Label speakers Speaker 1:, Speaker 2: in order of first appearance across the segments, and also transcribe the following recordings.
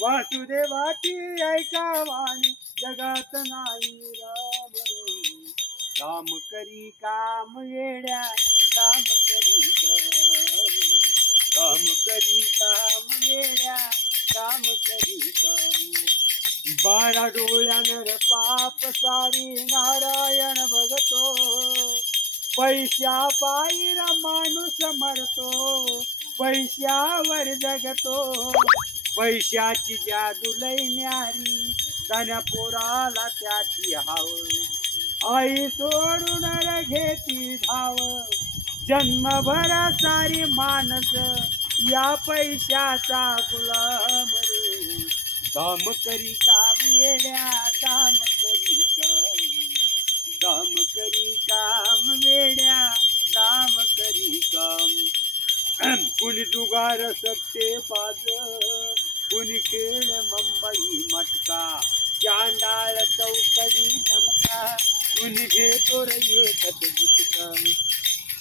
Speaker 1: वासुदेवाची ऐका वाणी जगात नाही राम रे. राम करी काम येड्या राम करी काम. करी काम येड्या काम करी काम. बारा डोळ्यानर पाप सारी नारायण बघतो पैशा पायरा माणूस मरतो पैशावर जगतो. पैशाची जादू लय न्यारी त्याच्या पोराला त्याची हाव. आई सोडून घेती धाव. जन्मभर सारी माणस या पैशाचा गुलाम रे. दाम करी काम येड्या दाम करी काम. दाम करी काम वेड्या दाम करी काम. कुणी जुगार सकते बाज कुणी खेळ मुंबई मटका चांडाळ चौकडी जमका कुणी घेतो रे एकच गुटका।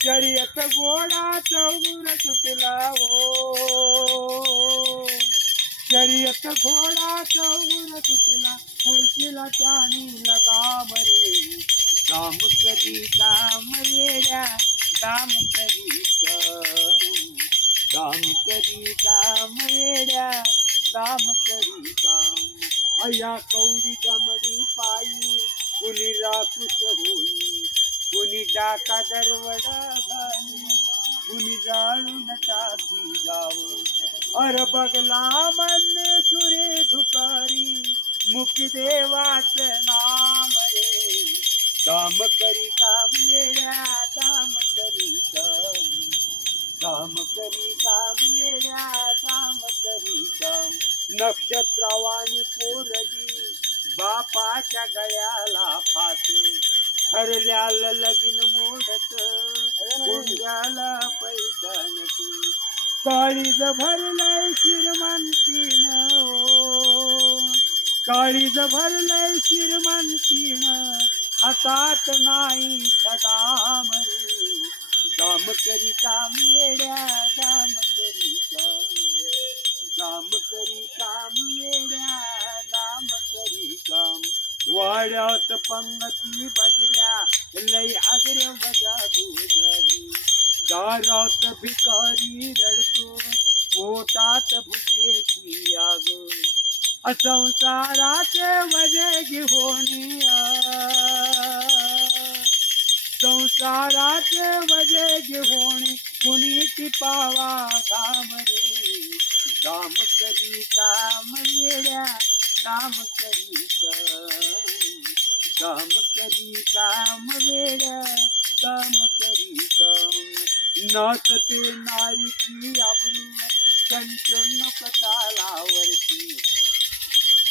Speaker 1: शर्यत गोडा चौर सुटला हो शर्यत घोडा चौर सुटला धरतीला त्याने लगाम रे काम करी काम वेड्या काम करी काम करी काम वेड्या काम करी काम अया कौडी दमडी पायी कुणी राखूस होई कुणी डाका दरवडा घाली कुणी जाळून टाकी गाव। अर बगला मन सुरे धुकारी मुख देवाच नाम रे। काम करी काम येड्या काम करी काम। काम करी काम येड्या काम नक्षत्रवाणी पोरगी बापाच्या गळ्याला फासे. ठरल्या लगीन मोडत गुंजाला पैसा नकी काळीज भरलाय श्रीमंतीन काळीज भरलाय श्रीमंतीन हातात नाही सदाम रे. दाम करी मेड्या दाम करी काम करी काम येड्या दाम करी काम. वाड्यात पंगती बसल्या लय आग्र्य वजा दुधारी दारात भिकारी रडतो पोटात भुकेची आग. संसाराचे वजे घेऊनी संसाराचे वजे घेऊन कुणी टिपावा काम रे. काम करी काम येड्या काम करी काम काम करी काम वेड्या काम करी काम नाचते नारीची आबरू चंचन कतालावरती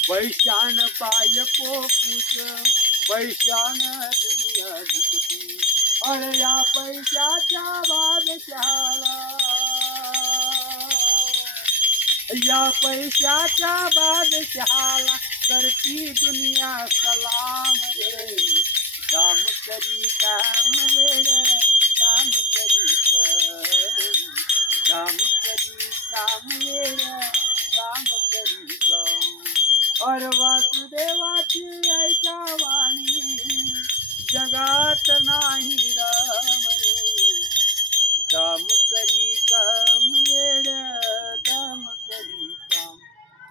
Speaker 1: पैशान बाय पोपूस पैशान दुनिया झुकती अरे या पैशाच्या बादशाला या पैशाच्या बादशहाला करती दुनिया सलाम रे. काम करी काम वेळ काम करी काम काम करी काम वेळ काम करी काम और वासुदेवाची ऐका वाणी जगात नाही रा